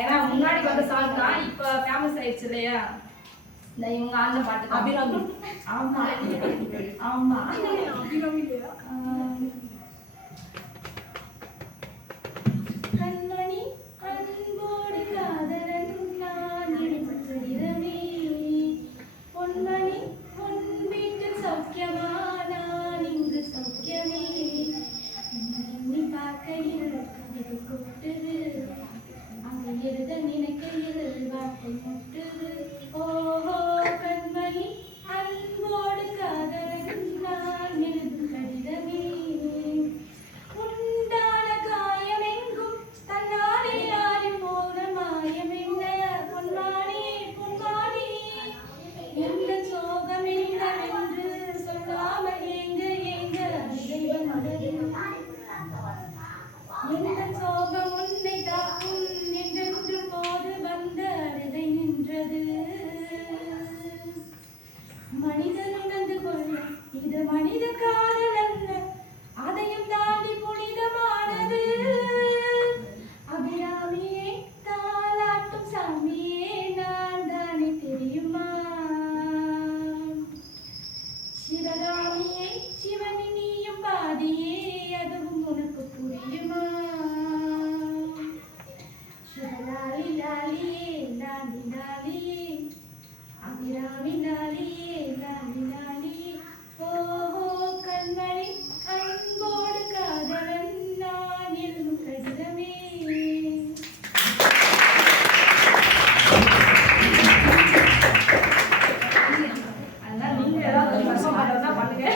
ஏன்னா முன்னாடி வந்த சாங் தான் இப்போ ஃபேமஸ் ஆயிடுச்சு இல்லையா? இந்த இவங்க ஆடின பாட்டு அபிராமி. ஆமா ஆமா அபிராமி இல்லையா? கண்மணி அன்போடு காதலன் நான் எழுதும் கடிதமே, பொன்மணி பொன் வீட்டில் சௌக்கியமா நான் இங்கு சௌக்கியமே, எண்ணி பார்க்கையில் கவிதை கொட்டுது, அதை எழுத நினைக்கையில் வார்த்தை முட்டுது. ஓஹோ கண்மணி அன்போடு காதலன் நான் எழுதும் கடிதமே, உண்டான காயமெங்கும் தன்னாலே ஆறி போன மாயமென்ன பொன்மானே பொன்மானே, எந்த சோகம் என்னவென்று சொல்லாமல் ஏங்க ஏங்க அழுகை வந்தது, எந்த சோகம் உன்னை தாக்கும் என்றென்று போது வந்த அழுகை நின்றது. மனிதன் உணர்ந்து கொள்ள இது மனித காதல் அல்ல, அதையும் தாண்டி புனிதமானது. அபிராமியே தாலாட்டும் சாமியே நான் தானே தெரியுமா, சிவகாமியே சிவனி நீயும் பாதியே அதுவும் உனக்கு புரியுமா, சிவலாலி லாலியே லாலி லாலியே அபிராமி லாலியே லாலி லாலியே. ஓஹோ கண்மணி அன்போடு காதலன் நான் எழுதும் கடிதமே. அதெல்லாம் நீங்க ஏதாவது பண்ணுங்க.